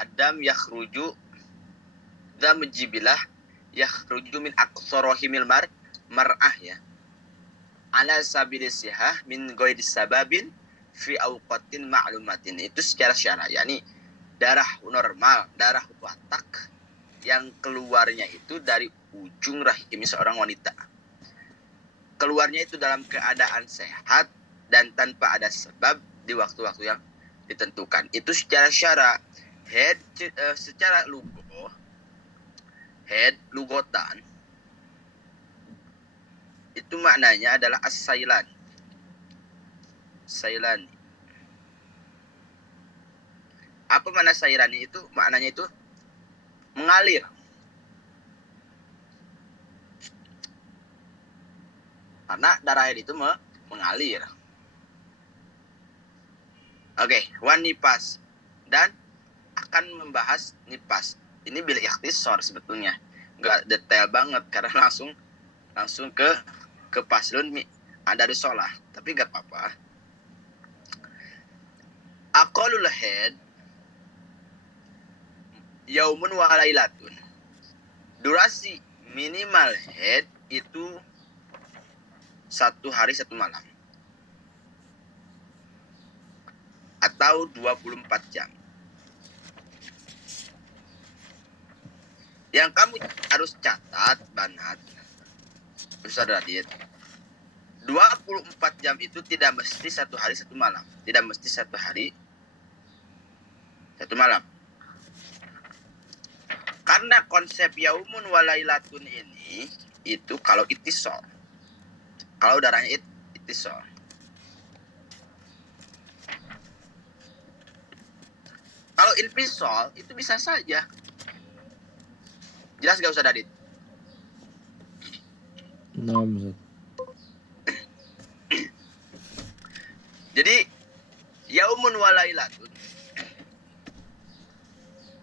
Adam yakhruju dam jibilah yakhruju min aqsarahimil mar'ah ya. Ala sabilis sihah min ghairi sababin fi awqatin ma'lumatin. Itu secara syara, yakni darah normal, darah watak yang keluarnya itu dari ujung rahim seorang wanita. Keluarnya itu dalam keadaan sehat dan tanpa ada sebab di waktu-waktu yang ditentukan. Itu secara syara. Head secara lugoh, head lugotan itu maknanya adalah as-sailan. Sailan. Apa makna sailani itu? Maknanya itu mengalir. Karena darah head itu mengalir. Oke, wan nipas. Dan akan membahas nipas. Ini bil ikhtisar sebetulnya. Enggak detail banget karena langsung ke paslun ada di sholah. Tapi enggak apa-apa. Aqallul haid yaumun wa lailatun. Durasi minimal haid itu 1 hari 1 malam. Atau 24 jam. Yang kamu harus catat, Banat, Ustaz Radit, 24 jam itu tidak mesti 1 hari 1 malam. Tidak mesti 1 hari 1 malam. Karena konsep yaumun walailatun ini itu kalau itisol. Kalau darahnya itisol. Kalau infisol itu bisa saja. Jelas gak Ustaz Radit? Nah, Ustaz. Jadi yaumun walailatun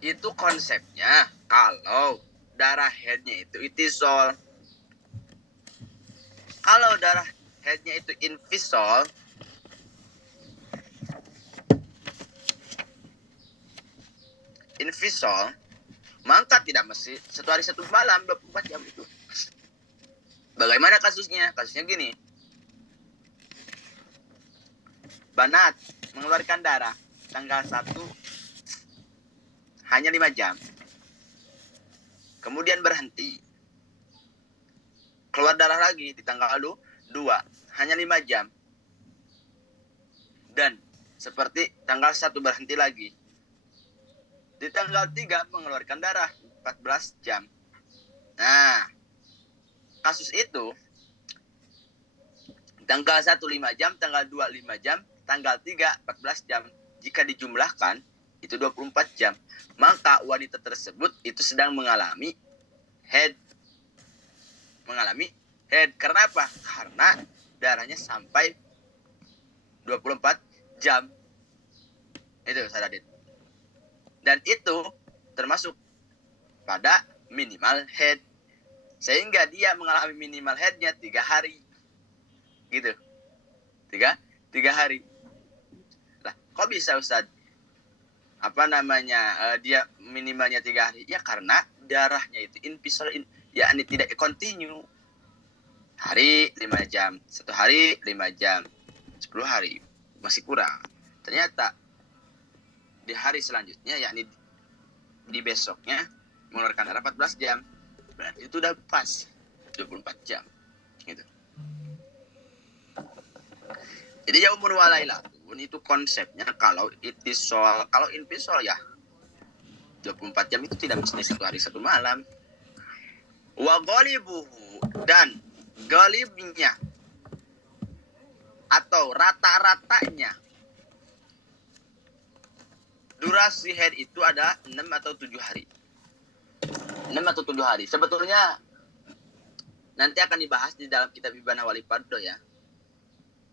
itu konsepnya kalau darah headnya itu itisol. Kalau darah headnya itu infisol, maka tidak mesti 1 hari 1 malam 24 jam itu. Bagaimana kasusnya? Kasusnya gini. Banat mengeluarkan darah tanggal 1 hanya 5 jam. Kemudian berhenti. Keluar darah lagi di tanggal 2 hanya 5 jam. Dan seperti tanggal 1 berhenti lagi. Di tanggal 3 mengeluarkan darah 14 jam. Nah, kasus itu tanggal 1 5 jam, tanggal 2 5 jam, tanggal 3 14 jam. Jika dijumlahkan itu 24 jam. Maka wanita tersebut itu sedang mengalami head. Karena apa? Karena darahnya sampai 24 jam. Itu Ustaz Radit. Dan itu termasuk pada minimal head. Sehingga dia mengalami minimal headnya 3 hari. Gitu. 3 hari. Lah, kok bisa Ustaz? Dia minimalnya 3 hari? Ya karena darahnya itu infisol, yakni tidak continue. Hari 5 jam, 1 hari 5 jam, 10 hari masih kurang. Ternyata di hari selanjutnya, yakni di besoknya mengeluarkan darah 14 jam. Berarti itu udah pas 24 jam. Gitu. Jadi yaumun walailatun itu konsepnya kalau itisol, kalau infisol ya 24 jam itu tidak mesti 1 hari 1 malam. Wa ghalibuhu, dan galibnya atau rata-ratanya durasi head itu ada 6 atau 7 hari. 6 atau 7 hari. Sebetulnya nanti akan dibahas di dalam kitab Ibana Wali Pardo ya.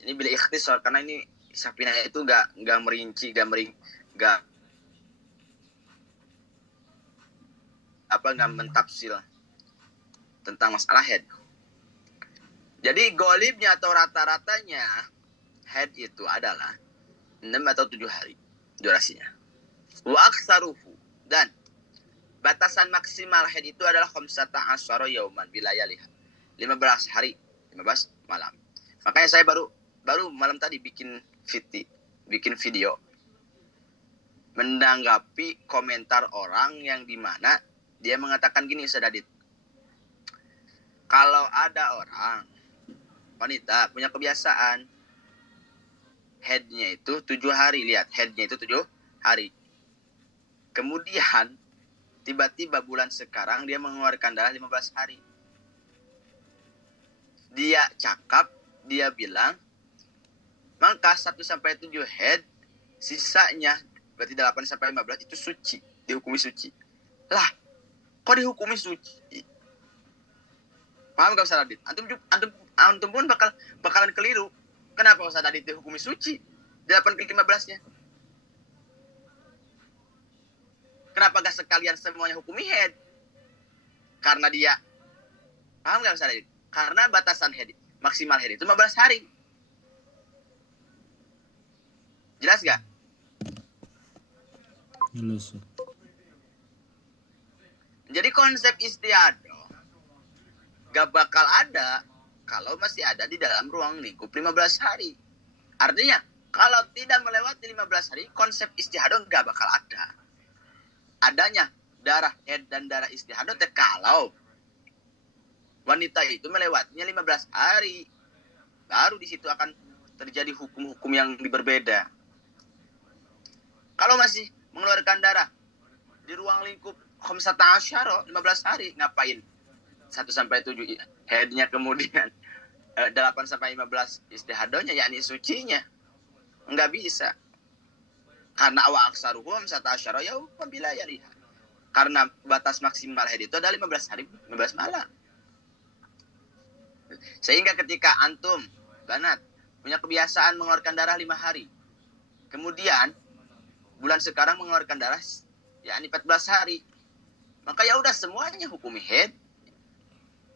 Ini bila ikhtisar karena ini Sapina itu enggak merinci, enggak mentafsir tentang masalah head. Jadi golibnya atau rata-ratanya head itu adalah 6 atau 7 hari durasinya. Wa aktsaruhu, Dan batasan maksimal haid itu adalah khamsata asyara yauman bilayaliha. 15 hari, 15 malam. Makanya saya baru malam tadi bikin video menanggapi komentar orang yang dimana dia mengatakan gini, Ustaz Adit. Kalau ada orang wanita punya kebiasaan headnya itu 7 hari, lihat headnya itu 7 hari. Kemudian tiba-tiba bulan sekarang dia mengeluarkan darah 15 hari. Dia cakap, dia bilang, maka 1 sampai 7 head, sisanya berarti 8 sampai 15 itu suci, dihukumi suci. Lah, kok dihukumi suci? Paham gak Ustaz Adit? Antum pun bakalan keliru. Kenapa Ustaz Adit dihukumi suci? 8 ke 15-nya. Kenapa gak sekalian semuanya hukumi head? Karena dia, paham gak Ustaz Adit? Karena batasan head, maksimal head itu 15 hari. Jelas gak? Jelas. Jadi konsep istiadah gak bakal ada kalau masih ada di dalam ruang lingkup 15 hari. Artinya, kalau tidak melewati 15 hari, konsep istihadah gak bakal ada. Adanya darah head dan darah istihadah kalau wanita itu melewatinya 15 hari. Baru di situ akan terjadi hukum-hukum yang berbeda. Kalau masih mengeluarkan darah di ruang lingkup khamsata asyara 15 hari, ngapain 1 sampai 7 headnya, kemudian 8 sampai 15 istihadahnya, yakni sucinya? Enggak bisa. Karena wa aksaruhum khamsata asyara yauman bilayaliha. Karena batas maksimal head itu adalah 15 hari 15 malam. Sehingga ketika antum, banat, punya kebiasaan mengeluarkan darah 5 hari, kemudian bulan sekarang mengeluarkan darah yakni 14 hari, maka ya udah semuanya hukumi head.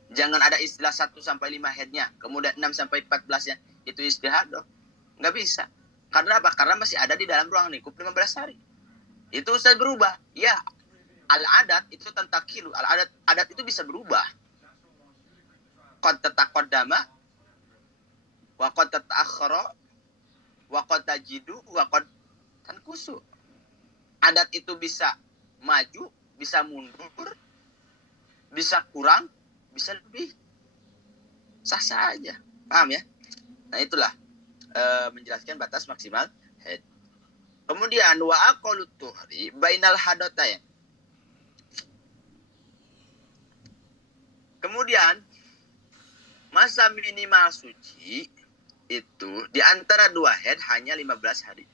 Jangan ada istilah 1 sampai 5 headnya, kemudian 6 sampai 14-nya itu istihadah. Enggak bisa. Karena apa? Karena masih ada di dalam ruang lingkup 15 hari. Itu Ustaz berubah. Ya, al-adat itu tantakilu. Adat itu bisa berubah. Qad tataqaddama wa qad tata'akhkhara wa qad tajidu wa qad tankusu. Adat itu bisa maju, bisa mundur, bisa kurang, bisa lebih. Sah-sah aja. Paham ya? Nah, itulah menjelaskan batas maksimal head. Kemudian wa aqallut tuhri bainal hadatain. Kemudian masa minimal suci itu di antara 2 head hanya 15 hari.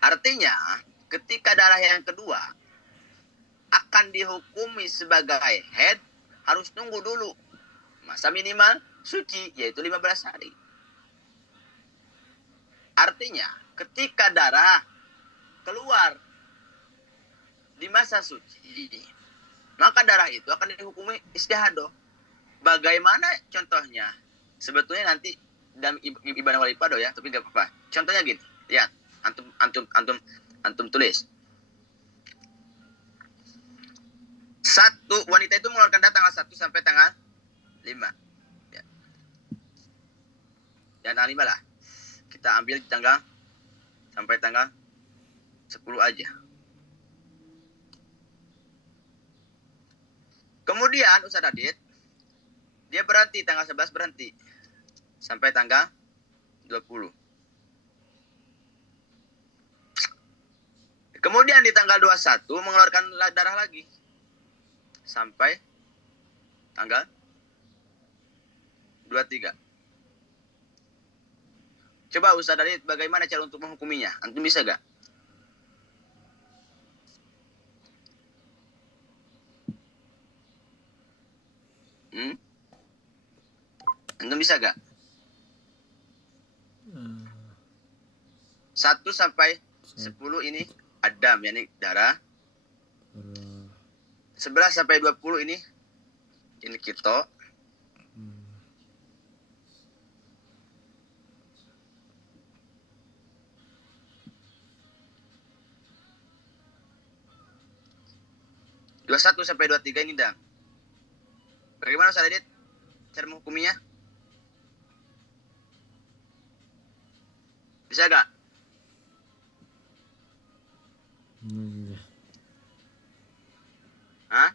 Artinya, ketika darah yang kedua akan dihukumi sebagai head, harus tunggu dulu masa minimal suci, yaitu 15 hari. Artinya, ketika darah keluar di masa suci, maka darah itu akan dihukumi istihadah. Bagaimana contohnya? Sebetulnya nanti dalam ibadah walipadoh ya, tapi nggak apa-apa. Contohnya gini, lihat, antum tulis. 1, wanita itu mengeluarkan darah tanggal 1 sampai tanggal 5. Ya. Dan tanggal 5 lah. Kita ambil tanggal sampai tanggal 10 aja. Kemudian Ustaz Adit, dia berhenti tanggal 11, berhenti sampai tanggal 20. Kemudian di tanggal 21 mengeluarkan darah lagi sampai tanggal 23. Coba Ustaz Adit, bagaimana cara untuk menghukuminya? Antum bisa gak? Antum bisa gak? 1 sampai 10 ini adam, yakni darah. 11 sampai 20 ini kita. 21 sampai 23 ini dang. Bagaimana Ustaz Adit cara menghukuminya? Bisa gak? Hah?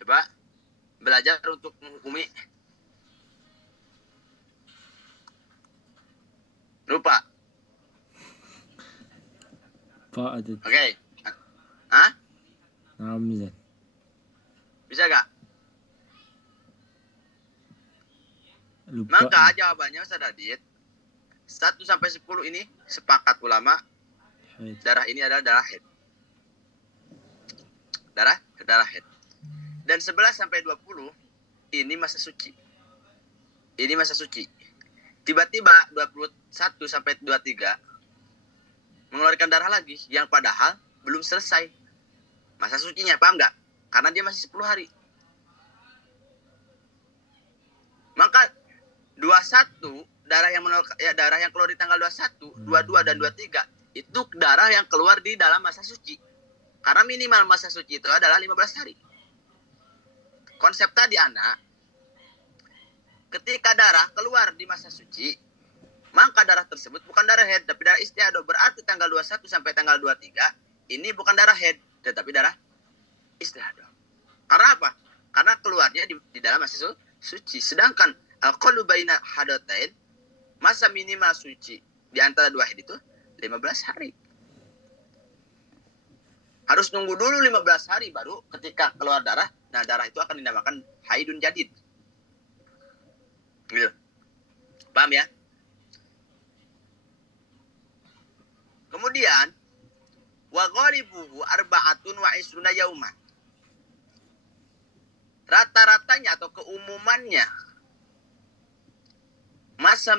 Coba belajar untuk menghukumi. Lupa. Pak Adit. Oke. Hah? Naam. Bisa gak? Lupa. Maka jawabannya Ustaz Adit 1 sampai 10 ini sepakat ulama darah ini adalah darah haid. Darah haid. Dan 11 sampai 20 ini masa suci. Ini masa suci. Tiba-tiba 21 sampai 23 mengeluarkan darah lagi yang padahal belum selesai masa sucinya, paham nggak? Karena dia masih 10 hari. Maka 21 darah yang keluar di tanggal 21, 22 dan 23 itu darah yang keluar di dalam masa suci. Karena minimal masa suci itu adalah 15 hari. Konsep tadi anak, ketika darah keluar di masa suci, maka darah tersebut bukan darah haid, tapi darah istihadah. Berarti tanggal 21 sampai tanggal 23 ini bukan darah haid, tetapi darah istihadah. Karena apa? Karena keluarnya di dalam masa suci. Sedangkan al-qallu baina hadatain, masa minimal suci di antara dua haid itu 15 hari. Harus nunggu dulu 15 hari baru ketika keluar darah. Nah, darah itu akan dinamakan haidun jadid. Gitu. Paham ya? Kemudian wa ghalibuhu arba'atun wa isruna yauman. Rata-ratanya atau keumumannya masa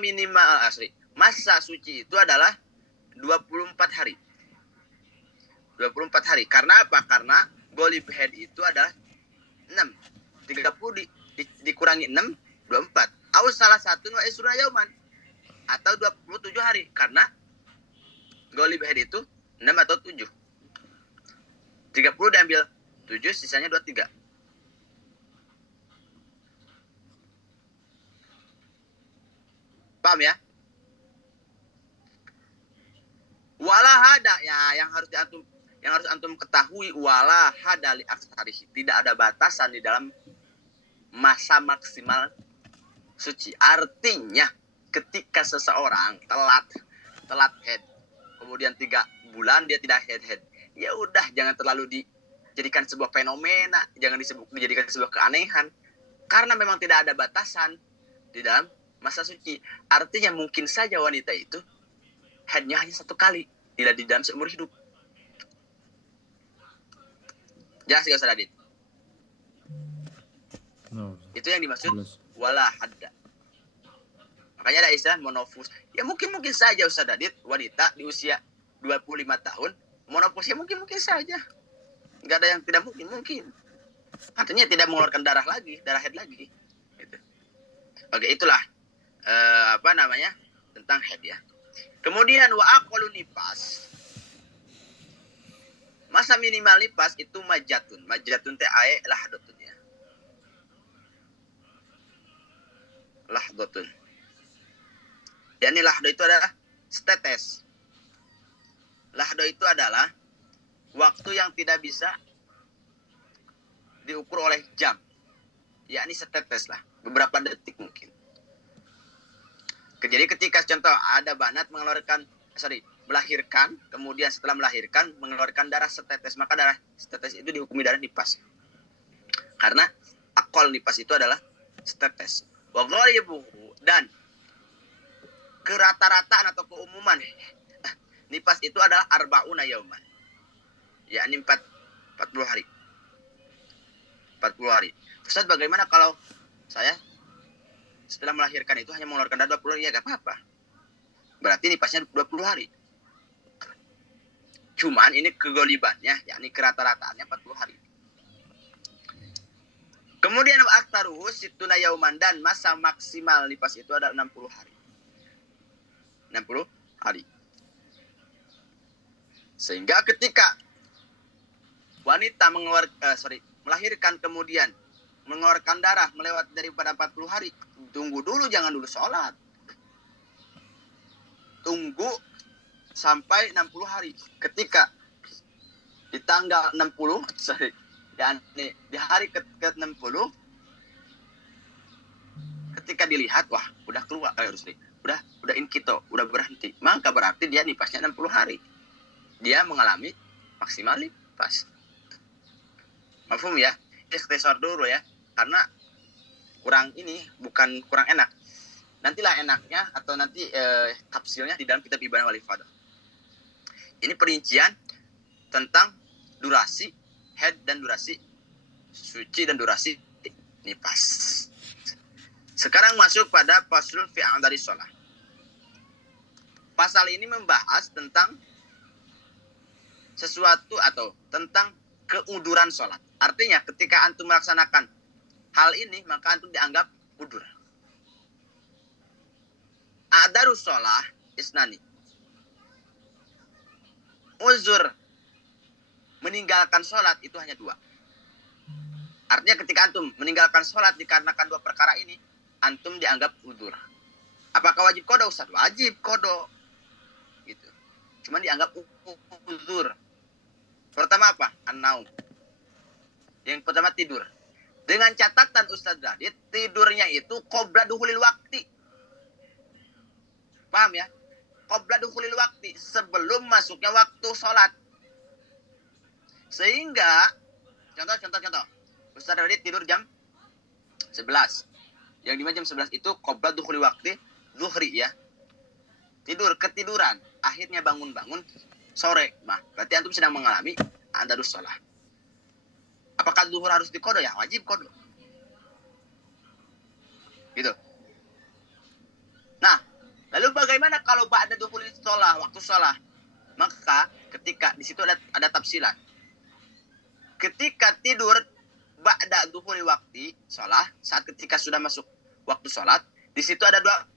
masa suci itu adalah 24 hari. 24 hari. Karena apa? Karena ghalib haid itu adalah 6. 30 dikurangi 6, 24. Aus salah satu wa isruna yauman. Atau 27 hari. Karena ghalib haid itu 6 atau 7. 30 diambil 7, sisanya 23. Paham ya? Wala hada ya, yang harus antum ketahui, wala hada li aktsarihi. Tidak ada batasan di dalam masa maksimal suci. Artinya ketika seseorang telat haid, kemudian 3 bulan dia tidak haid, ya udah, jangan terlalu dijadikan sebuah fenomena, jangan dijadikan sebuah keanehan, karena memang tidak ada batasan di dalam masa suci. Artinya mungkin saja wanita itu haidnya hanya 1 kali, tidak di dalam seumur hidup. Jelas gak Ustaz Adit? No. Itu yang dimaksud wala hadda. Makanya ada istilah monofus. Ya mungkin saja Ustaz Adit, wanita di usia 25 tahun monofus, ya mungkin saja. Enggak ada yang tidak mungkin. Artinya tidak mengeluarkan darah haid lagi. Gitu. Oke, itulah tentang haid ya. Kemudian wa aqalun nifas. Masa minimal nifas itu majatun. Majatun teh ae lahdatun ya. Lahdatun. Yani lahdo itu adalah setetes. Lahdo itu adalah waktu yang tidak bisa diukur oleh jam. Yakni setetes lah, beberapa detik mungkin. Jadi ketika contoh ada banat melahirkan, kemudian setelah melahirkan mengeluarkan darah setetes, maka darah setetes itu dihukumi darah nifas. Karena akol nifas itu adalah setetes. Wa ghalibuhu, dan kerata-rataan atau keumuman nifas itu adalah arba'una yauman. Yakni 40 hari. 40 hari. Ustaz, bagaimana kalau saya setelah melahirkan itu hanya mengeluarkan darah 20 hari? Ya gak apa-apa. Berarti nifasnya 20 hari. Cuman ini kegolibannya, yakni kerata-rataannya 40 hari. Kemudian aktaruhu situna yauman, dan masa maksimal nifas itu ada 60 hari. 60 hari. Sehingga ketika wanita melahirkan kemudian mengeluarkan darah melewati daripada 40 hari, tunggu dulu, jangan dulu sholat. Tunggu sampai 60 hari. Ketika di tanggal 60, di hari ke-60, ketika dilihat, wah, udah keluar, udah inkito, udah berhenti, maka berarti dia nipasnya 60 hari. Dia mengalami maksimal nipas. Mafhum ya? Ikhtisar dulu ya, karena bukan kurang enak. Nantilah enaknya atau nanti tafsirnya di dalam kitab Ibanah wal Ifadah. Ini perincian tentang durasi haid dan durasi suci dan durasi nipas. Sekarang masuk pada faslun fi a'dari shalah. Pasal ini membahas tentang sesuatu atau tentang keuduran sholat. Artinya ketika antum melaksanakan hal ini, maka antum dianggap udur. A'darus sholah isnani. Uzur meninggalkan sholat itu hanya 2. Artinya ketika antum meninggalkan sholat dikarenakan 2 perkara ini, antum dianggap udur. Apakah wajib qada, Ustaz? Wajib qada. Gitu. Cuman dianggap uzur. Pertama apa? An-naum. Yang pertama tidur. Dengan catatan Ustaz Radit, tidurnya itu qabla dukhulil waqti. Paham ya? Qabla dukhulil waqti, sebelum masuknya waktu sholat. Sehingga contoh. Ustaz Radit tidur jam 11. Yang dimana jam 11 itu qabla dukhulil waqti zuhri ya. Ketiduran, akhirnya bangun sore. Nah, berarti antum sedang mengalami a'darus shalah. Apakah zuhur harus diqada? Ya, wajib qada. Gitu. Nah, lalu bagaimana kalau ba'da dukhulil shalah, waktu shalah? Maka ketika di situ ada tafsilan. Ketika tidur ba'da dukhulil waqti shalah, saat ketika sudah masuk waktu salat, di situ ada 2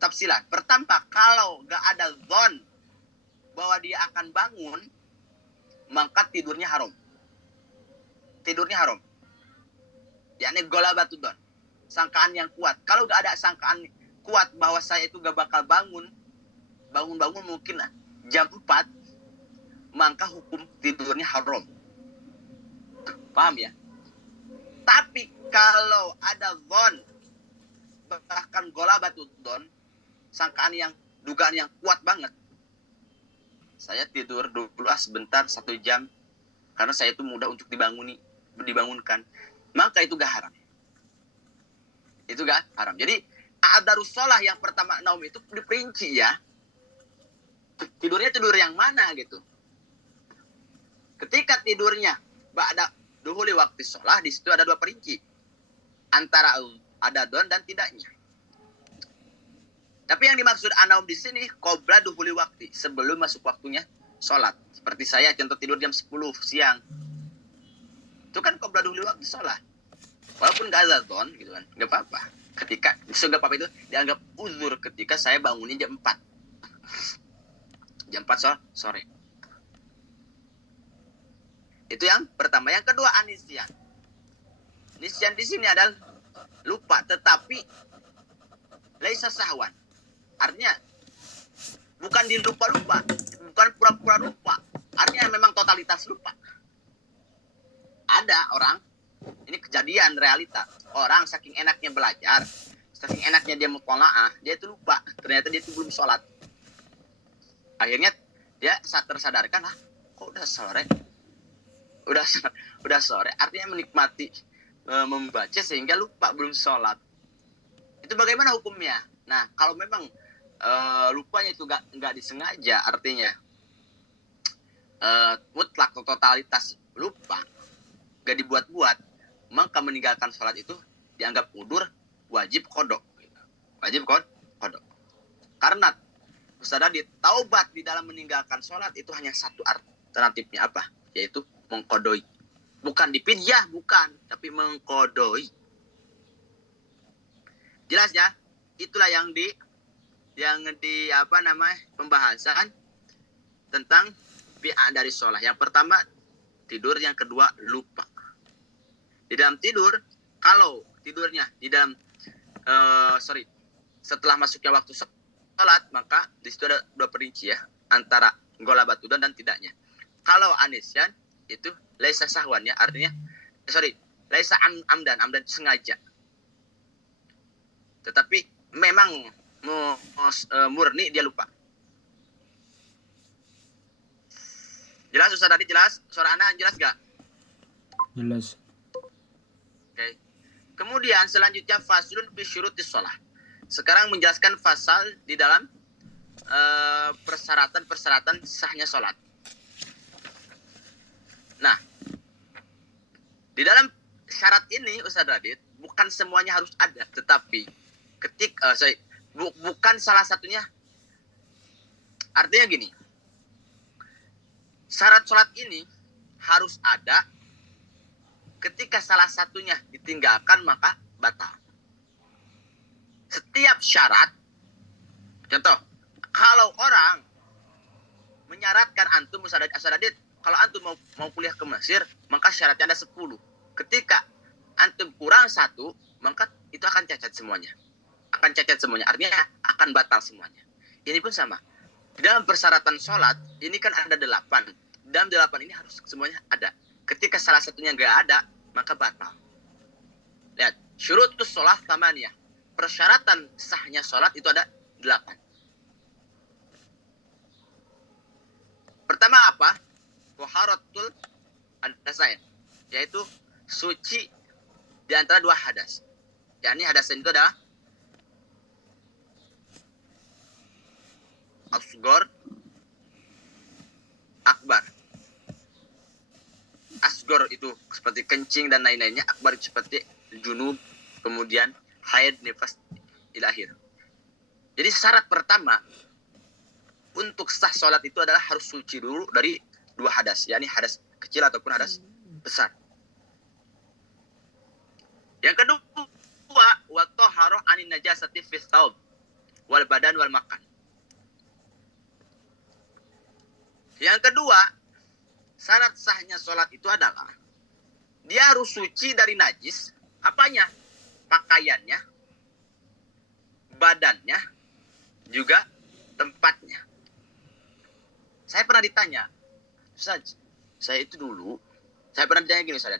tafsilan. Pertama, kalau enggak ada dzon bahwa dia akan bangun, maka tidurnya haram. Yakni golabatud dzon. Sangkaan yang kuat. Kalau enggak ada sangkaan kuat bahwa saya itu enggak bakal bangun mungkin jam 4, maka hukum tidurnya haram. Paham ya? Tapi kalau ada dzon, bahkan golabatud dzon, sangkaan yang dugaan yang kuat banget, saya tidur dulu sebentar 1 jam karena saya itu mudah untuk dibangunkan, maka itu gak haram. Jadi a'darus shalah yang pertama naum itu diperinci ya. Tidurnya tidur yang mana gitu. Ketika tidurnya ba'da dukhuli waqti shalah, di situ ada 2 perinci. Antara ada dzon dan tidaknya. Tapi yang dimaksud anaum di sini qabla dukhuli waqti, sebelum masuk waktunya sholat. Seperti saya contoh tidur jam 10 siang. Itu kan qabla dukhuli waqti sholat. Walaupun enggak ada dzon gitu kan, enggak apa-apa. Ketika enggak apa-apa itu dianggap uzur ketika saya bangunnya jam 4. Jam 4 sore. Itu yang pertama. Yang kedua anisyan. Nisyan di sini adalah lupa, tetapi laisa sahwan. Artinya bukan dilupa-lupa, bukan pura-pura lupa. Artinya memang totalitas lupa. Ada orang, ini kejadian realita. Orang saking enaknya belajar, saking enaknya dia mutola'ah, dia itu lupa. Ternyata dia itu belum sholat. Akhirnya dia tersadarkan, kok udah sore? Udah sore. Artinya menikmati membaca sehingga lupa belum sholat. Itu bagaimana hukumnya? Nah, kalau memang lupanya itu nggak disengaja, artinya mutlak atau totalitas lupa, nggak dibuat-buat, maka meninggalkan sholat itu dianggap udur, wajib qada. Wajib qada. Karena Ustaz Adit, taubat di dalam meninggalkan sholat itu hanya satu alternatifnya apa? Yaitu mengqadoi. Bukan dipidyah, bukan, tapi mengqadoi. Jelas ya? Itulah yang yang di apa namanya pembahasan tentang bi'a dari sholat. Yang pertama tidur, yang kedua lupa. Di dalam tidur, kalau tidurnya di dalam setelah masuknya waktu sholat, maka di situ ada dua perinci ya, antara golabatudan dan tidaknya. Kalau anisyan itu laisa sahwan ya, artinya laisa amdan itu sengaja. Tetapi memang murni dia lupa. Jelas Ustaz tadi, jelas? Suara anak jelas gak? Jelas. Oke. Kemudian selanjutnya faslun fi syurutis shalah. Sekarang menjelaskan fasal di dalam persyaratan sahnya sholat. Nah, di dalam syarat ini Ustaz Radit, bukan semuanya harus ada, tetapi bukan salah satunya. Artinya gini, syarat sholat ini harus ada, ketika salah satunya ditinggalkan maka batal. Setiap syarat, contoh, kalau orang menyaratkan antum, Ustaz Radit, kalau antum mau kuliah ke Mesir, maka syaratnya ada 10. Ketika antum kurang 1, maka itu akan cacat semuanya. Artinya akan batal semuanya. Ini pun sama. Di dalam persyaratan sholat, ini kan ada 8. Dalam 8 ini harus semuanya ada. Ketika salah satunya nggak ada, maka batal. Lihat, syurutus sholat tamaniyah. Persyaratan sahnya sholat itu ada 8. Pertama apa? Taharatul hadasain, yaitu suci di antara dua hadas. Yakni hadasain itu adalah asgor, akbar. Asgor itu seperti kencing dan lain-lainnya, akbar itu seperti junub, kemudian haid, nifas, ilakhir. Jadi syarat pertama untuk sah sholat itu adalah harus suci dulu dari dua hadas, yakni hadas kecil ataupun hadas besar. Yang kedua, wa tahara anin najasati fi thawb wal badan wal makan. Yang kedua, syarat sahnya sholat itu adalah dia harus suci dari najis. Apanya? Pakaiannya, badannya, juga tempatnya. Saya pernah ditanya, Ustaz, saya pernah ditanya gini, Ustaz,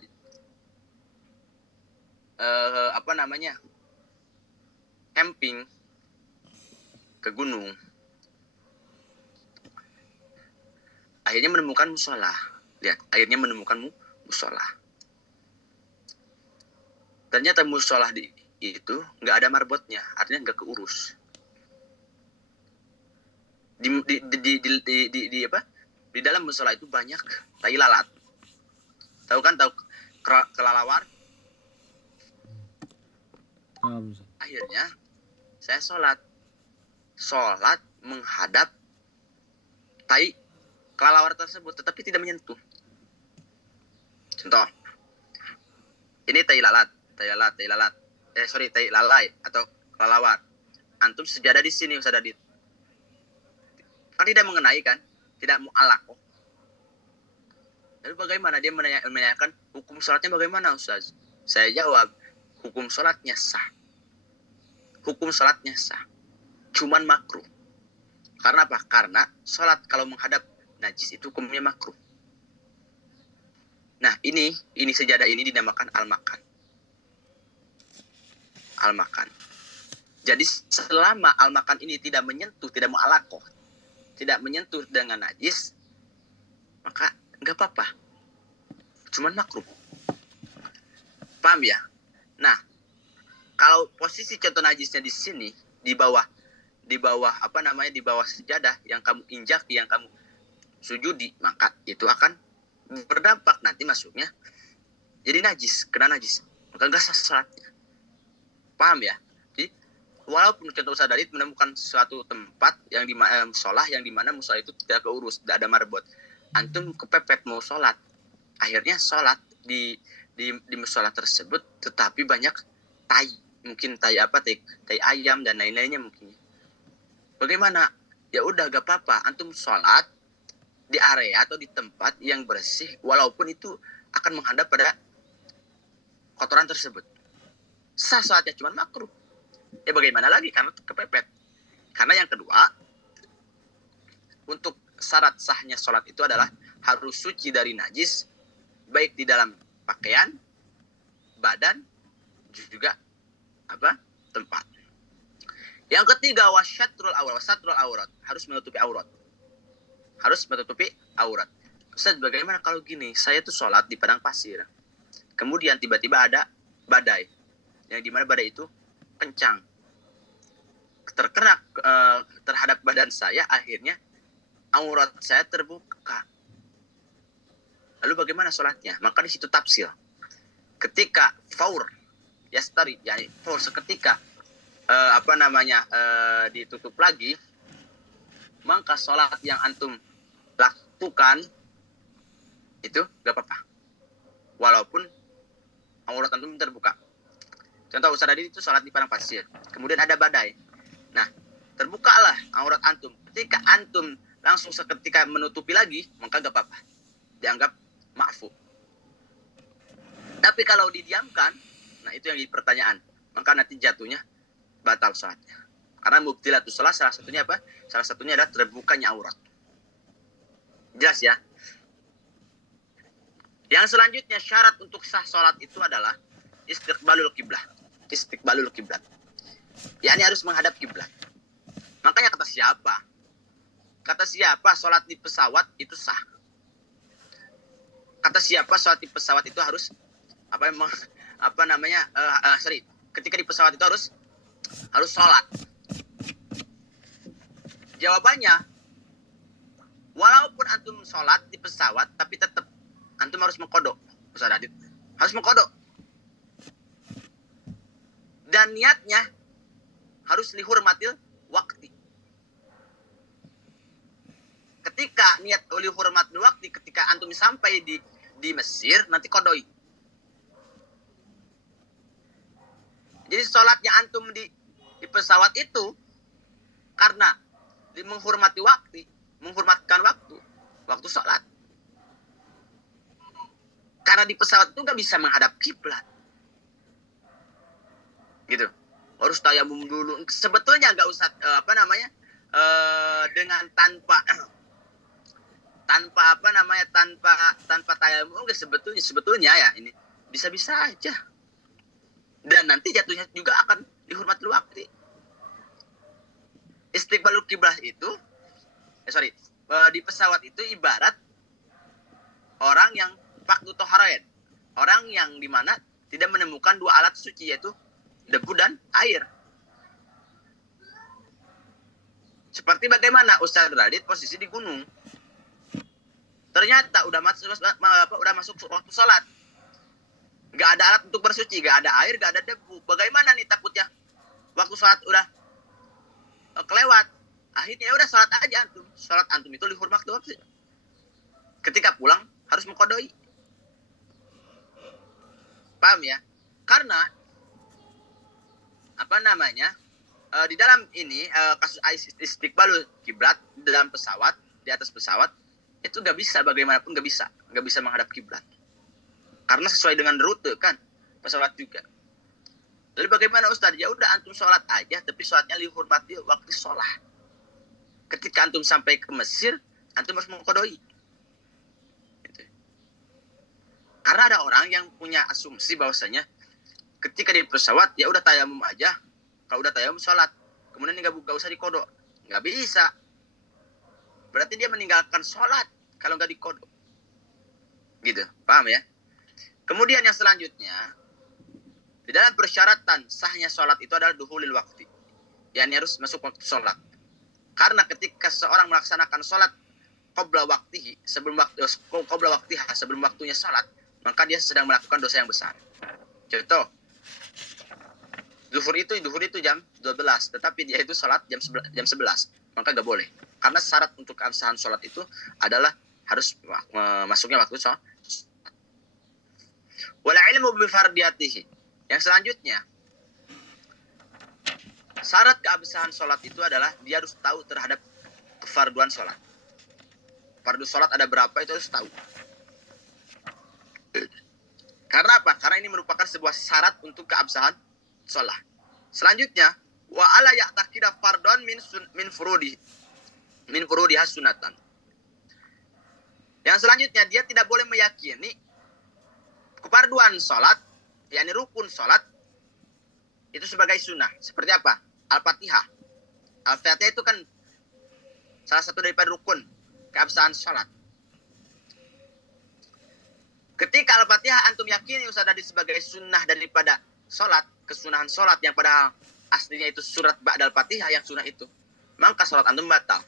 camping ke gunung, akhirnya menemukan musola. Lihat, akhirnya menemukan musola. Ternyata musola itu nggak ada marbotnya, artinya nggak keurus. Di dalam musola itu banyak tai lalat. Tahu kelalawar? Akhirnya saya sholat menghadap tai kelelawar tersebut, tetapi tidak menyentuh. Contoh, ini tai lalai atau kelelawar. Antum sejadah di sini, Ustaz Adit. Kan tidak mengenai kan, tidak mu'alaq. Lalu bagaimana? Dia menanyakan hukum sholatnya bagaimana, Ustaz? Saya jawab, hukum sholatnya sah. Cuman makruh. Karena apa? Karena sholat kalau menghadap najis itu hukumnya makruh. Nah, ini sejadah ini dinamakan al-makan. Jadi selama al-makan ini tidak menyentuh, tidak mu'alaqah, tidak menyentuh dengan najis, maka enggak apa-apa. Cuman makruh. Paham ya? Nah, kalau posisi contoh najisnya di sini, di bawah di bawah sejadah yang kamu injak, yang kamu sujudi, maka itu akan berdampak nanti masuknya jadi najis, kena najis. Maka enggak sah salatnya. Paham ya? Jadi walaupun contoh Ustaz Dalit menemukan suatu tempat yang di musola yang di mana musola itu tidak keurus, tidak ada marbot. Antum kepepet mau sholat, akhirnya sholat di musola tersebut, tetapi banyak tai, mungkin tai ayam dan lain-lainnya mungkin. Bagaimana? Ya udah gak apa-apa, antum sholat di area atau di tempat yang bersih, walaupun itu akan menghadap pada kotoran tersebut. Sah sholatnya, cuman makruh. Ya bagaimana lagi, karena kepepet. Karena yang kedua, untuk syarat sahnya sholat itu adalah harus suci dari najis, baik di dalam pakaian, badan, juga tempat. Yang ketiga, wasyatrul aurat, harus menutupi aurat. Ustaz, bagaimana kalau gini? Saya tuh sholat di padang pasir. Kemudian tiba-tiba ada badai. Yang dimana badai itu kencang. Terkena terhadap badan saya, akhirnya aurat saya terbuka. Lalu bagaimana sholatnya? Maka di situ tafsil. Ketika faur, yastari, yani faur seketika ditutup lagi, maka sholat yang antum lakukan itu gak apa-apa, walaupun aurat antum terbuka. Contoh Ustaz tadi itu sholat di padang pasir, kemudian ada badai. Nah, terbukalah aurat antum. Ketika antum langsung seketika menutupi lagi, maka gak apa-apa, dianggap ma'fu. Tapi kalau didiamkan, nah itu yang jadi pertanyaan, maka nanti jatuhnya batal sholatnya. Karena mubtilatus sholat salah satunya apa? Salah satunya adalah terbukanya aurat. Jelas ya? Yang selanjutnya, syarat untuk sah sholat itu adalah istiqbalul kiblat. Yani harus menghadap kiblat. Makanya kata siapa sholat di pesawat itu sah. Kata siapa sholat di pesawat itu harus ketika di pesawat itu harus sholat. Jawabannya, walaupun antum sholat di pesawat, tapi tetap antum harus mengkodok. Ustaz Adit harus mengkodok. Dan niatnya harus lihurmatil waktu. Ketika niat lihurmatil waktu, ketika antum sampai di Mesir, nanti kodoi. Jadi sholatnya antum di pesawat itu karena menghormatkan waktu sholat. Karena di pesawat itu nggak bisa menghadap kiblat, gitu. Harus tayamum dulu. Sebetulnya nggak usah dengan tanpa tayamum. Sebetulnya ya ini bisa-bisa aja. Dan nanti jatuhnya juga akan dihormati waktu. Istiqbalul kiblah itu, di pesawat itu ibarat orang yang faktu toharain, orang yang dimana tidak menemukan dua alat suci, yaitu debu dan air. Seperti bagaimana Ustaz Radit posisi di gunung, ternyata udah masuk waktu sholat, nggak ada alat untuk bersuci, nggak ada air, nggak ada debu. Bagaimana nih, takutnya waktu sholat udah kelewat. Akhirnya udah sholat aja antum. Sholat antum itu lihurmat doang sih. Ketika pulang harus mengkodoi. Paham ya? Karena di dalam ini kasus istiqbalul kiblat dalam pesawat, di atas pesawat itu nggak bisa, bagaimanapun nggak bisa menghadap kiblat. Karena sesuai dengan rute kan pesawat juga. Lalu bagaimana Ustaz? Ya udah antum sholat aja, tapi sholatnya dihormati waktu sholat. Ketika antum sampai ke Mesir, antum harus mengkodoi. Gitu. Karena ada orang yang punya asumsi bahwasanya ketika di pesawat ya udah tayamum aja, kalau udah tayamum sholat, kemudian nggak usah dikodok. Nggak bisa. Berarti dia meninggalkan sholat kalau nggak dikodok. Gitu, paham ya? Kemudian yang selanjutnya, di dalam persyaratan sahnya sholat itu adalah duhulil waktu. Yani harus masuk waktu sholat. Karena ketika seorang melaksanakan sholat qabla waktihi, sebelum waktunya sholat, maka dia sedang melakukan dosa yang besar. Contoh, Zuhur itu jam 12, tetapi dia itu sholat jam 11, maka gak boleh. Karena syarat untuk keabsahan sholat itu adalah harus masuknya waktu sholat. Wala ilmu bifardiyatihi. Yang selanjutnya, Syarat keabsahan sholat itu adalah dia harus tahu terhadap kefarduan sholat. Fardu sholat ada berapa itu harus tahu. Karena apa? Karena ini merupakan sebuah syarat untuk keabsahan sholat. Selanjutnya, wa ala ya'taqida fardhan min furudi sunatan. Yang selanjutnya, dia tidak boleh meyakini kefarduan sholat, yakni rukun sholat, itu sebagai sunnah. Seperti apa? Al-Fatihah. Al-Fatihah itu kan salah satu daripada rukun keabsahan sholat. Ketika Al-Fatihah antum yakini Ustaz tadi sebagai sunnah daripada sholat, kesunahan sholat yang padahal aslinya itu surat ba'dal Fatihah yang sunnah itu, maka sholat antum batal.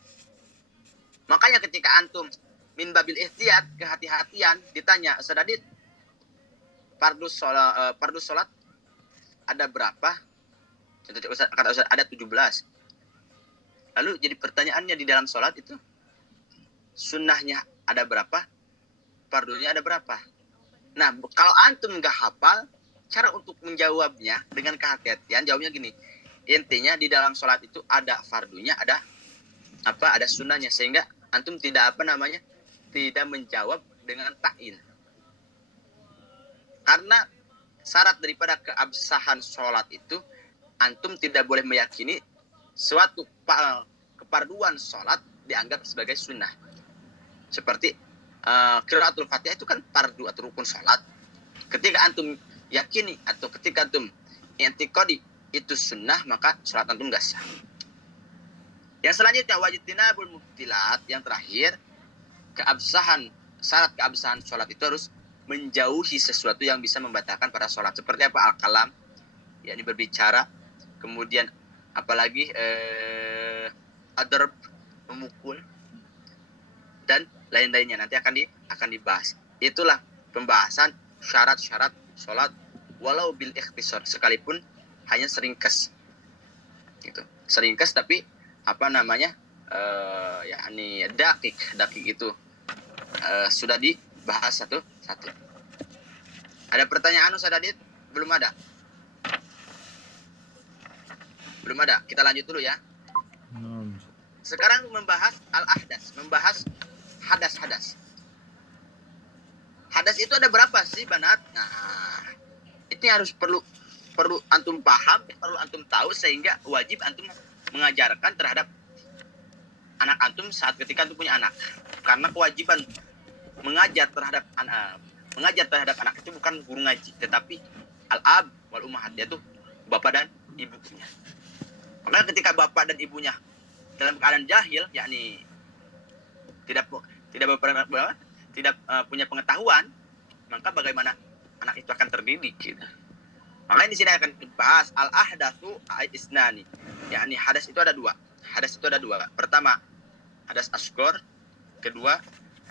Makanya ketika antum min babil ihtiyat, kehati-hatian, ditanya, Ustaz tadi fardu sholat ada berapa? Kata Ustaz ada 17. Lalu jadi pertanyaannya di dalam sholat itu, sunnahnya ada berapa? Fardunya ada berapa? Nah, kalau antum nggak hafal, cara untuk menjawabnya dengan kehati-hatian, jawabnya gini. Intinya di dalam sholat itu ada fardunya, ada sunnahnya, sehingga antum tidak tidak menjawab dengan ta'in. Karena syarat daripada keabsahan sholat itu, antum tidak boleh meyakini suatu kefarduan sholat dianggap sebagai sunnah. Seperti qiraatul Fatihah itu kan fardu atau rukun sholat. Ketika antum yakini atau ketika antum i'tiqadi itu sunnah, maka sholat antum nggak sah. Yang selanjutnya wajtinabul mubtilat, yang terakhir syarat keabsahan sholat itu harus menjauhi sesuatu yang bisa membatalkan pada sholat. Seperti apa? Al-kalam, yakni berbicara. Kemudian apalagi adarb, memukul, dan lain-lainnya nanti akan dibahas. Itulah pembahasan syarat-syarat sholat walau bil ikhtisar, sekalipun hanya seringkas. Gitu. Seringkas tapi yakni dakik itu sudah dibahas satu-satu. Ada pertanyaan Ustaz Adit? Belum ada. Kita lanjut dulu ya. Sekarang membahas al-ahdas, membahas hadas. Hadas itu ada berapa sih, Banat? Nah, itu harus perlu antum paham, perlu antum tahu, sehingga wajib antum mengajarkan terhadap anak antum saat ketika antum punya anak. Karena kewajiban mengajar terhadap anak itu bukan guru ngaji, tetapi al-ab wal ummahat, yaitu bapak dan ibunya. Maka ketika bapak dan ibunya dalam keadaan jahil, yakni tidak punya pengetahuan, maka bagaimana anak itu akan terdidik gitu. Makanya di sini akan dibahas al-ahdatsu isnani, yakni hadas itu ada dua. Pertama, hadas asghar, kedua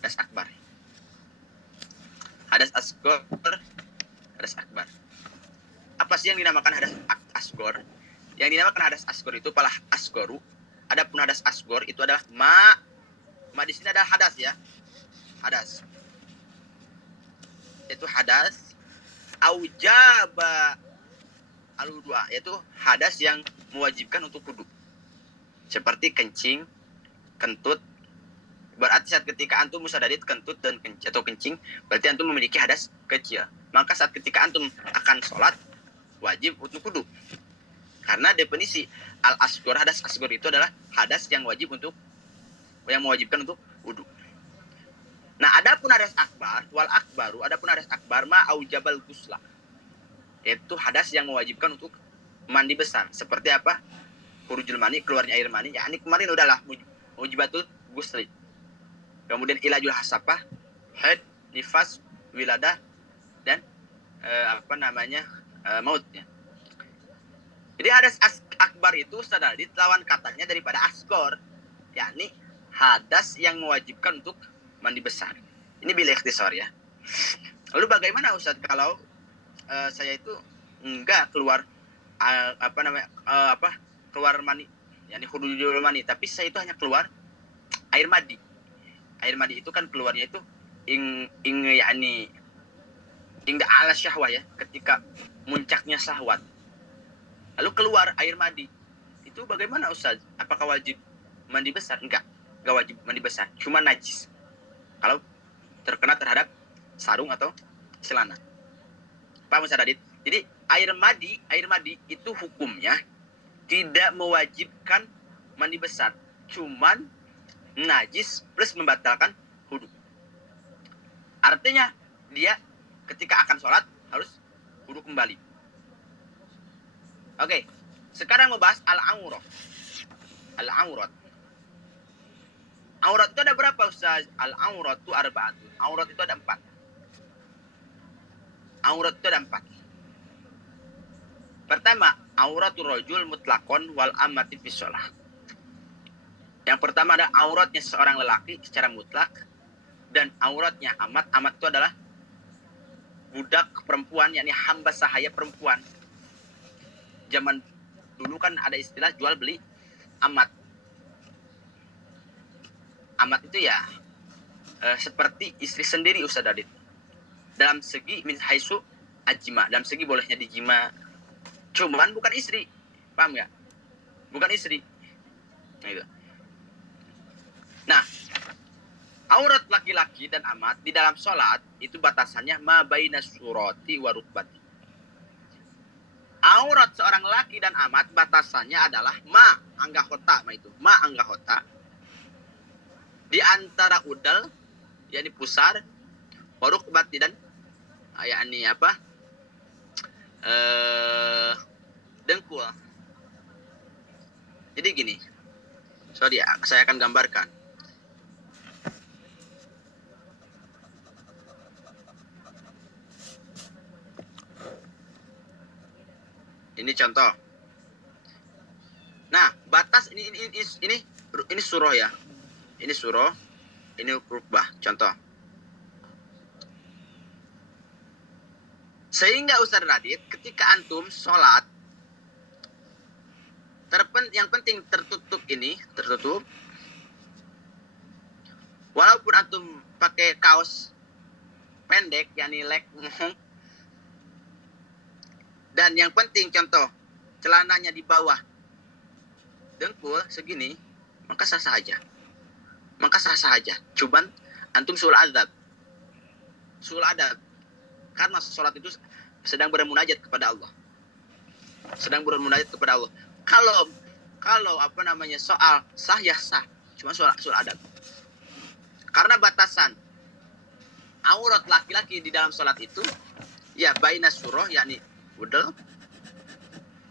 hadas akbar. Hadas asghar, hadas akbar. Apa sih yang dinamakan hadas asghar? Yang dinamakan hadas asghar itu palah asgharu. Adapun hadas asghar itu adalah ma di sini ada hadas ya. Hadas. Itu hadas aujaba al-wudu'a, yaitu hadas yang mewajibkan untuk wudu. Seperti kencing, kentut. Berarti saat ketika antum musadadit kentut dan kencing, berarti antum memiliki hadas kecil. Maka saat ketika antum akan sholat, wajib untuk wudu. Karena definisi al-asghar, hadas asghar itu adalah hadas yang mewajibkan untuk wudu. Nah, adapun hadas akbar ma aujabal ghusla, yaitu hadas yang mewajibkan untuk mandi besar. Seperti apa? Khurujul mani, keluarnya air mani. Ya, ini kemarin udahlah mujibatul ghusli. Kemudian ilajul hasapah, haid, nifas, wiladah, dan mautnya. Jadi hadas akbar itu sadar lawan katanya daripada asghar, yakni hadas yang mewajibkan untuk mandi besar. Ini bil ikhtisar ya. Lalu bagaimana Ustaz kalau saya itu enggak keluar keluar mani, yakni khurujul mani, tapi saya itu hanya keluar air madi. Air madi itu kan keluarnya itu yakni inda ala syahwah ya, ketika muncaknya syahwat. Lalu keluar air madi. itu bagaimana Ustaz? Apakah wajib mandi besar? Enggak wajib mandi besar, cuma najis kalau terkena terhadap sarung atau celana. Paham Ustaz Adit? Jadi air mandi itu hukumnya tidak mewajibkan mandi besar, cuman najis plus membatalkan wudu. Artinya dia ketika akan sholat harus wudu kembali. Oke, sekarang membahas al-aurat. Al-aurat. Aurat itu ada berapa Ustaz? Al-aurat itu arba'atun. Aurat itu ada 4. Aurat itu ada 4. Pertama, auratul rajul mutlaqon wal amati fi shalah. Yang pertama ada auratnya seorang lelaki secara mutlak, dan auratnya amat. Amat itu adalah budak perempuan, yakni hamba sahaya perempuan. Zaman dulu kan ada istilah jual beli amat. Amat itu ya seperti istri sendiri Ustaz Adit. Dalam segi min haisu ajma, dalam segi bolehnya dijima. Cuman bukan istri. Paham nggak? Bukan istri. Nah, aurat laki-laki dan amat di dalam sholat itu batasannya ma baina surati wa rukbati. Aurat seorang laki dan amat batasannya adalah ma anggahota, ma anggahota. Di antara udal, yakni pusar, wa rukbati dan yakni apa? Dengkul. Jadi gini. Sorry, saya akan gambarkan. Ini contoh. Nah, batas ini surah ya. Ini surah, ini rukbah, contoh. Sehingga Ustaz Radit, ketika antum sholat, yang penting tertutup. Walaupun antum pakai kaos pendek, yakni leg, dan yang penting contoh, celananya di bawah dengkul segini, maka sah-sah aja. Cuman antum sul adab. Karena sholat itu sedang bermunajat kepada Allah. Kalau soal sah ya sah, cuma soal adab. Karena batasan aurat laki-laki di dalam sholat itu ya baina surah, yakni udel,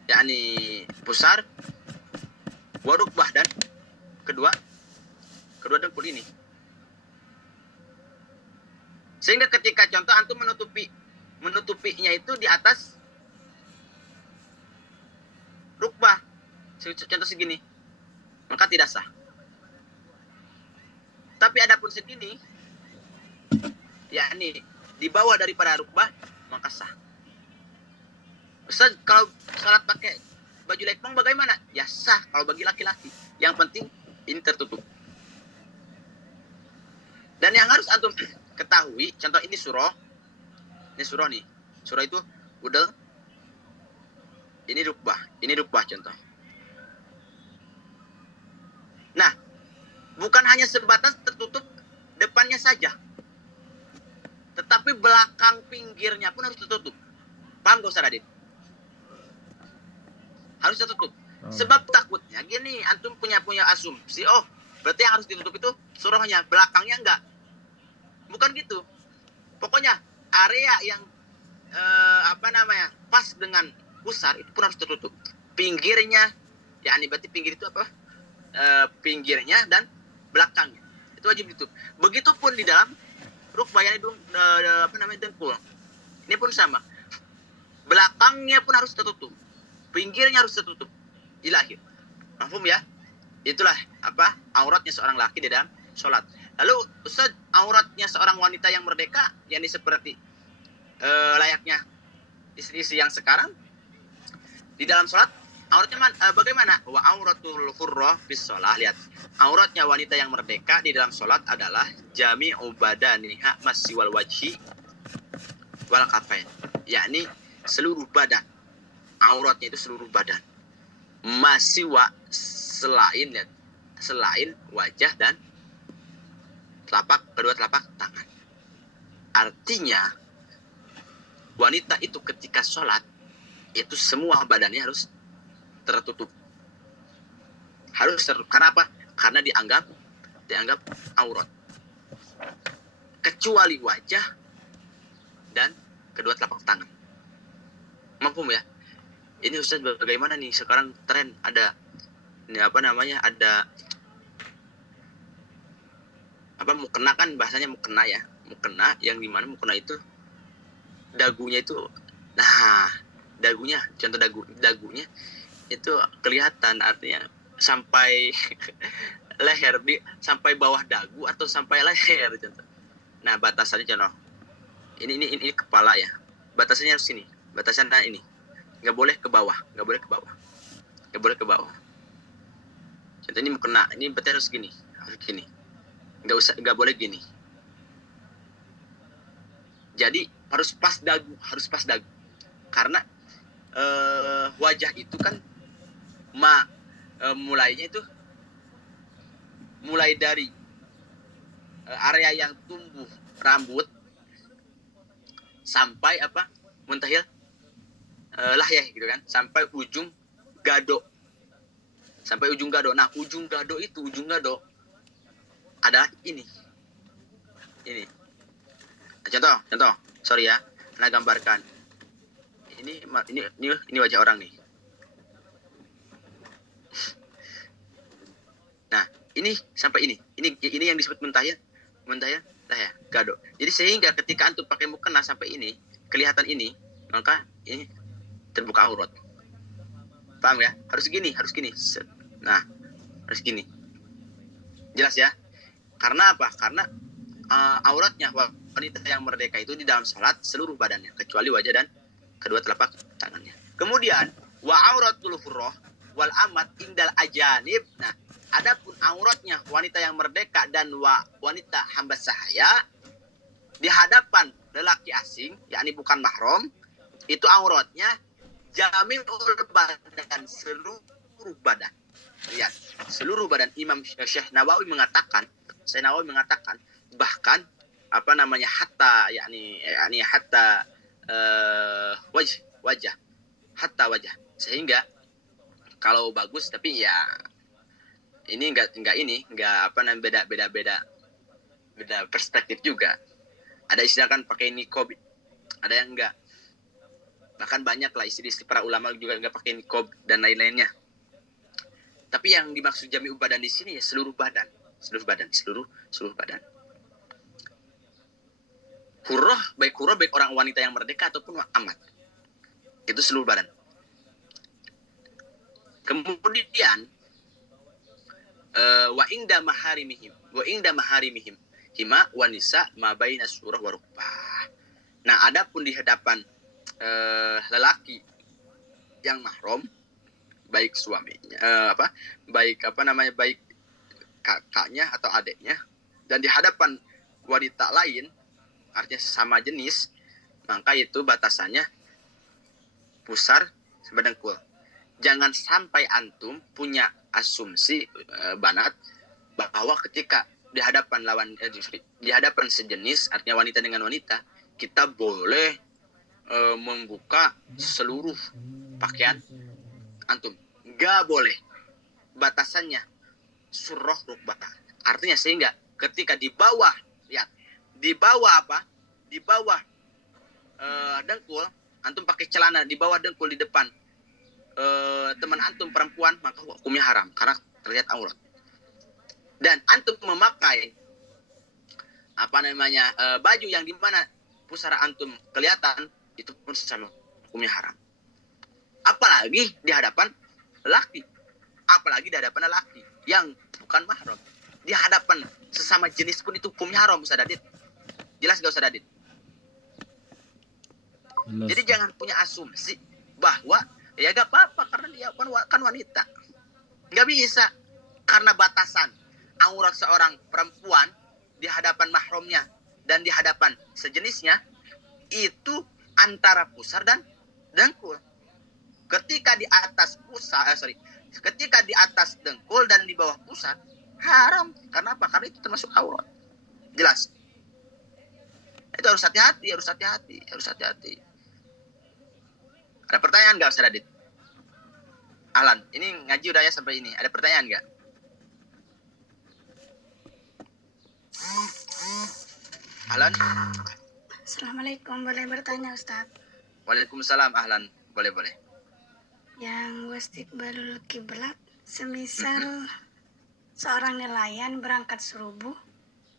yakni pusar, warukbah, dan kedua dengkul ini. Sehingga ketika contoh antum menutupinya itu di atas rukbah, contoh segini, maka tidak sah. Tapi adapun segini, yakni di bawah daripada rukbah, maka sah. Ustaz, kalau salat pakai baju lekmong bagaimana? Ya sah kalau bagi laki-laki. Yang penting ini tertutup. Dan yang harus antum ketahui, contoh ini surah. Ini surah nih. Surah itu udel. Ini rukbah contoh. Nah, bukan hanya sebatas tertutup depannya saja, tetapi belakang pinggirnya pun harus tertutup. Paham gak Ustaz Adit? Harus tertutup. Sebab takutnya gini, antum punya asumsi, oh berarti yang harus ditutup itu surahnya, belakangnya enggak. Bukan gitu. Pokoknya area yang pas dengan pusar itu pun harus tertutup. Pinggirnya, yakni berarti pinggir itu apa? Pinggirnya dan belakangnya itu wajib ditutup. Begitupun di dalam rukbah, yakni dengkul. Ini pun sama. Belakangnya pun harus tertutup. Pinggirnya harus tertutup. Ilahir. Mahfum ya? Itulah auratnya seorang laki di dalam sholat. Lalu Ustaz, auratnya seorang wanita yang merdeka, yakni seperti layaknya istri-istri yang sekarang di dalam sholat, auratnya bagaimana? Wa auratul hurrah bis sholah. Lihat, auratnya wanita yang merdeka di dalam sholat adalah jami'u badaniha masiwal wajhi wal kafain, yakni seluruh badan. Auratnya itu seluruh badan. masiwa selain wajah dan kedua telapak tangan. Artinya wanita itu ketika sholat itu semua badannya harus tertutup. Karena apa? Karena dianggap aurat. Kecuali wajah dan kedua telapak tangan. Mampu ya? Ini Ustaz bagaimana nih sekarang tren ada mukena kan bahasanya mukena ya. Mukena yang dimana mukena itu dagunya itu, contoh dagunya itu kelihatan, artinya sampai leher, sampai bawah dagu atau sampai leher contoh. Nah, batasannya contoh. Ini kepala ya. Batasannya harus sini. Batasannya ini. Enggak boleh ke bawah. Contoh ini mukena, ini berarti harus gini. Enggak boleh gini. Jadi harus pas dagu. Karena wajah itu kan mulainya itu mulai dari area yang tumbuh rambut sampai muntahil lahyah gitu kan, sampai ujung gado. Nah, ujung gado adalah ini. Contoh. Sorry ya, nah gambarkan. Ini wajah orang nih. Nah, ini sampai ini. Ini yang disebut muntahil lahyah, gado. Jadi sehingga ketika antum pakai mukena sampai ini, kelihatan ini, maka ini terbuka aurat. Paham ya? Harus gini. Nah, harus gini. Jelas ya? Karena apa? Karena auratnya wanita yang merdeka itu di dalam salat seluruh badannya, kecuali wajah dan kedua telapak tangannya. Kemudian wa auratul hurrah wal amat indal ajanib. Nah, adapun auratnya wanita yang merdeka dan wanita hamba sahaya di hadapan lelaki asing, yakni bukan mahram, itu auratnya jami'ul badan, seluruh badan. Lihat, seluruh badan. Imam Syekh Nawawi mengatakan bahkan hatta wajah. Sehingga kalau bagus, tapi ya ini enggak beda perspektif juga. Ada istilah kan pakai niqab, ada yang enggak. Bahkan banyak lah istri-istri para ulama juga enggak pakai niqab dan lain-lainnya. Tapi yang dimaksud jami'u badan di sini ya seluruh badan. Hurrah baik orang wanita yang merdeka ataupun amat. Itu seluruh badan. Kemudian wa inda maharimihim hima wa nisa ma baina surah wa rukbah. Nah, adapun di hadapan lelaki yang mahram, baik suaminya baik kakaknya atau adiknya, dan di hadapan wanita lain, artinya sama jenis, maka itu batasannya pusar sampai dengkul. Jangan sampai antum punya asumsi banat bahwa ketika di hadapan di hadapan sejenis, artinya wanita dengan wanita, kita boleh membuka seluruh pakaian antum. Enggak boleh. Batasannya surah rukbah. Artinya sehingga ketika di bawah, lihat, di bawah dengkul, antum pakai celana di bawah dengkul di depan teman antum perempuan, maka hukumnya haram karena terlihat aurat. Dan antum memakai baju yang dimana pusara antum kelihatan, itu pun sama hukumnya haram. Apalagi di hadapan laki yang bukan mahram. Di hadapan sesama jenis pun itu hukumnya haram, Ustaz Adit. Jelas gak Ustaz Adit? Jadi jangan punya asumsi bahwa ya gak apa-apa karena dia kan wanita. Gak bisa. Karena batasan aurat seorang perempuan di hadapan mahramnya dan di hadapan sejenisnya itu antara pusar dan dengkul. Ketika di atas Ketika di atas dengkul dan di bawah pusat, haram. Karena apa? Karena itu termasuk aurat. Jelas? Itu harus hati-hati, harus hati-hati, harus hati-hati. Ada pertanyaan nggak, Ustaz Adit? Alan, ini ngaji udah ya sampai ini. Ada pertanyaan nggak? Alan? Assalamualaikum, boleh bertanya Ustadz? Waalaikumsalam, Ahlan. Boleh. Yang wastiqbalul kiblat, semisal seorang nelayan berangkat subuh,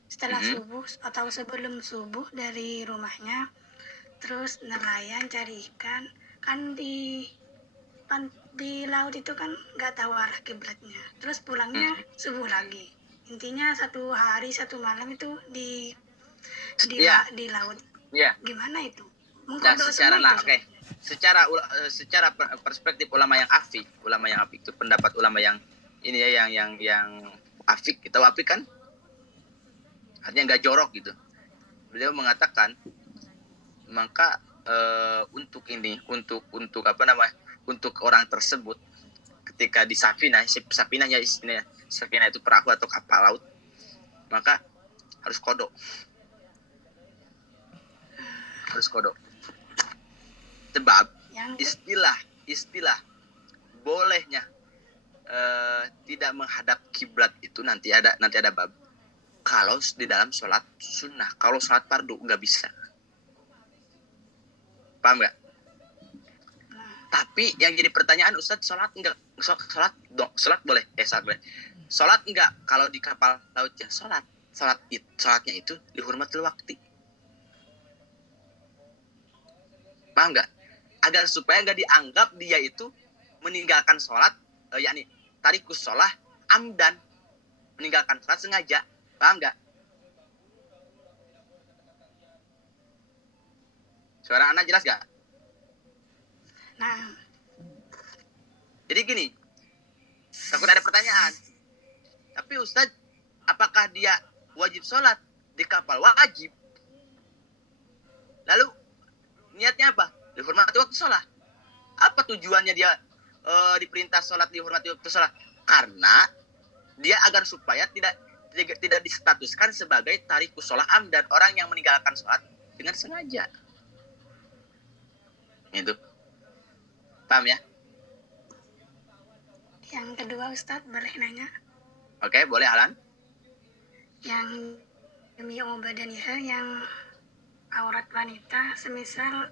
setelah subuh atau sebelum subuh dari rumahnya, terus nelayan cari ikan, kan di laut itu kan nggak tahu arah kiblatnya, terus pulangnya subuh lagi. Intinya 1 hari 1 malam itu di laut. Ya. Gimana itu? Nah, secara perspektif ulama yang afik itu pendapat ulama yang ini ya, yang afik. Kita afik kan artinya nggak jorok gitu. Beliau mengatakan maka untuk apa namanya, untuk orang tersebut ketika di safinah ya istilahnya, safinah itu perahu atau kapal laut, maka harus kodok. Sebab istilah bolehnya tidak menghadap kiblat itu nanti ada bab. Kalau di dalam sholat sunnah, kalau sholat fardu nggak bisa. Paham nggak? Tapi yang jadi pertanyaan, Ustadz, sholat boleh? Sholat boleh. Sholat enggak kalau di kapal laut ya? Sholatnya itu dihormatil waktu. Paham nggak? Agar supaya nggak dianggap dia itu meninggalkan sholat, yakni tarikus sholah amdan, meninggalkan sholat sengaja. Paham nggak? Suara anak jelas nggak? Nah, jadi gini, takut ada pertanyaan. Tapi Ustadz, apakah dia wajib sholat di kapal? Wajib. Lalu niatnya apa? Dihormati waktu sholat. Apa tujuannya dia diperintah sholat dihormati waktu sholat? Karena dia agar supaya tidak distatuskan sebagai tarikus sholat amdan, orang yang meninggalkan sholat dengan sengaja. Itu. Paham ya? yang kedua Ustadz, boleh nanya? Oke, boleh Alan. Yang demi badannya, yang aurat wanita, semisal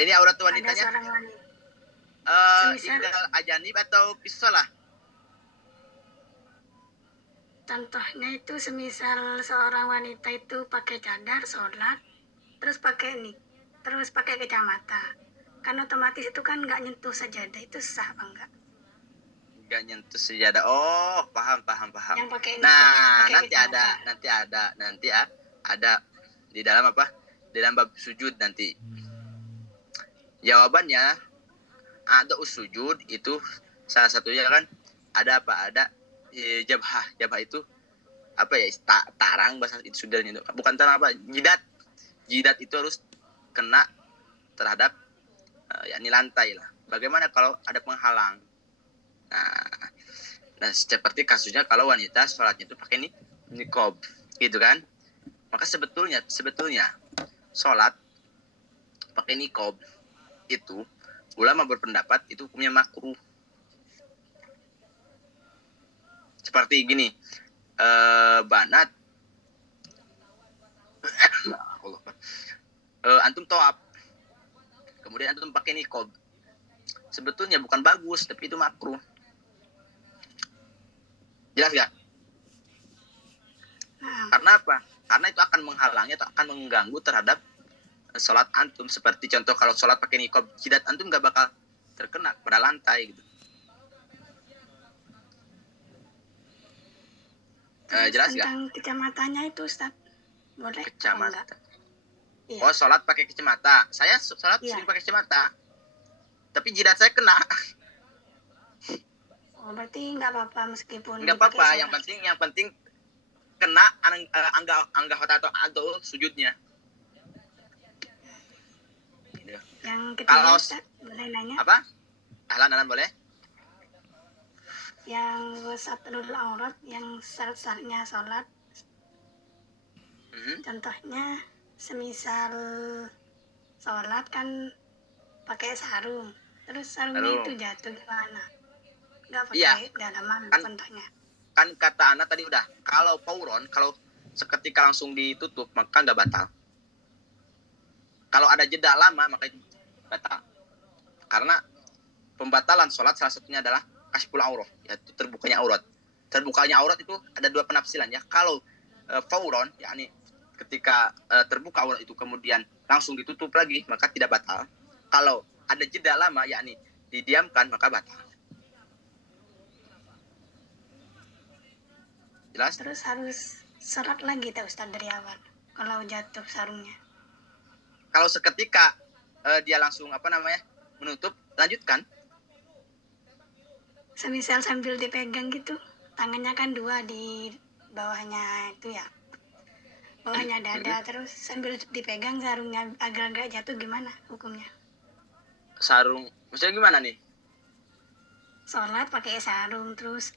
ini aurat ada wanitanya seorang wanita, indal ajanib atau pisolah? Contohnya itu semisal seorang wanita itu pakai cadar sholat, terus pakai kacamata, kan otomatis itu kan nggak nyentuh sajadah, itu sah apa enggak? Nggak nyentuh sajadah. Oh, paham. Yang pakai nah, nanti ada di dalam apa? Di dalam bab sujud nanti. Jawabannya ada sujud itu salah satunya kan ada apa? Ada jabhah. Jabhah itu apa ya? Tarang bahasa itu sudahnya itu. Bukan tarang apa? Jidat itu harus kena terhadap yakni lantai lah. Bagaimana kalau ada penghalang? Nah, seperti kasusnya kalau wanita sholatnya itu pakai niqab, gitu kan? Maka sebetulnya sholat pakai niqab itu ulama berpendapat itu hukumnya makruh. Seperti gini, banat, antum tawaf, kemudian antum pakai niqab, sebetulnya bukan bagus, tapi itu makruh. Jelas gak? Karena apa? Karena itu akan menghalangi atau akan mengganggu terhadap sholat antum. Seperti contoh kalau sholat pakai niqab, jidat antum gak bakal terkena pada lantai gitu. Jelas gak? Tentang kacamatanya itu Ustaz, boleh? Kacamata. Iya. Oh, sholat pakai kacamata. Saya sholat sering pakai kacamata, tapi jidat saya kena. Oh, berarti nggak apa-apa meskipun nggak apa-apa. Yang penting kena angga atau sujudnya. Yang ketiga, Kalau Ustaz, boleh nanya? apa? Ahlan boleh? yang satrul aurat, yang syarat-syaratnya sholat. Contohnya semisal sholat kan pakai sarung, terus sarungnya Sarung. itu jatuh gimana? Nggak Iya. pakai dalaman Kan- contohnya. Kan kata Ana tadi udah, kalau fauron, kalau seketika langsung ditutup maka nggak batal. Kalau ada jeda lama maka itu batal. Karena pembatalan sholat salah satunya adalah kasful aurah, yaitu terbukanya aurat. Terbukanya aurat itu ada dua penafsiran ya. Kalau fauron, yakni ketika terbuka aurat itu kemudian langsung ditutup lagi maka tidak batal. Kalau ada jeda lama, yakni didiamkan, maka batal. Jelas? Terus harus serat lagi tak Ustaz dari awal kalau jatuh sarungnya. Kalau seketika dia langsung menutup, lanjutkan. Semisal sambil dipegang gitu, tangannya kan dua di bawahnya itu ya, bawahnya dada, terus sambil dipegang sarungnya agak-agak jatuh, gimana hukumnya? Sarung, maksudnya gimana nih? Sholat pakai sarung terus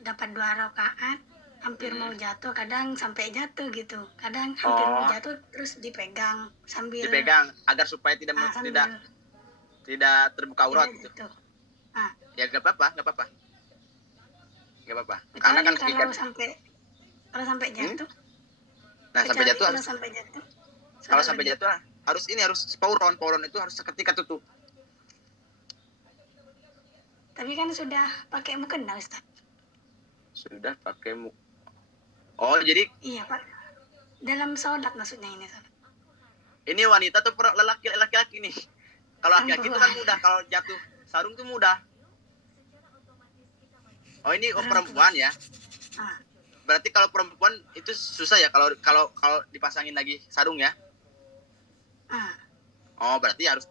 dapat 2 rakaat, hampir mau jatuh, kadang sampai jatuh gitu, kadang hampir mau jatuh terus dipegang sambil Dipegang agar supaya tidak sambil tidak terbuka aurat tidak gitu. jatuh. Ya nggak apa-apa. Karena Kecuali kan kalau sampai jatuh. Nah, sampai jatuh Kalau harus, sampai jatuh. kalau sampai jatuh harus pauron itu harus seketika tutup. Tapi kan sudah pakai mukena Ustaz. Sudah pakai Oh, jadi Iya Pak. Dalam sholat maksudnya ini Ustaz. ini wanita tuh laki-laki nih. Kalau laki-laki itu kan mudah, kalau jatuh sarung tuh mudah. Oh, ini perempuan ya. Berarti kalau perempuan itu susah ya kalau dipasangin lagi sarung ya. Oh, berarti harus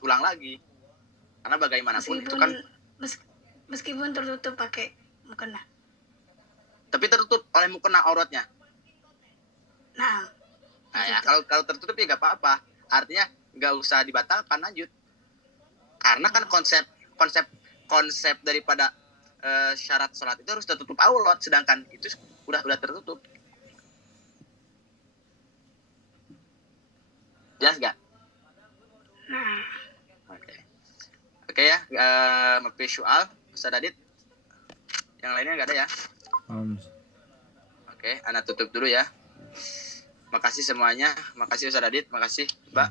ulang lagi. Karena bagaimanapun itu kan meskipun tertutup pakai mukena. Tapi tertutup oleh mukena auratnya. Nah ya kalau tertutup ya nggak apa-apa. Artinya nggak usah dibatalkan, lanjut. Karena kan konsep daripada syarat sholat itu harus tertutup aurat, sedangkan itu udah tertutup. Jelas nggak? Oke ya, mapi soal Ustaz Adit. Yang lainnya nggak ada ya? Oke, Ana tutup dulu ya. Makasih semuanya, makasih Ustaz Adit, makasih Mbak.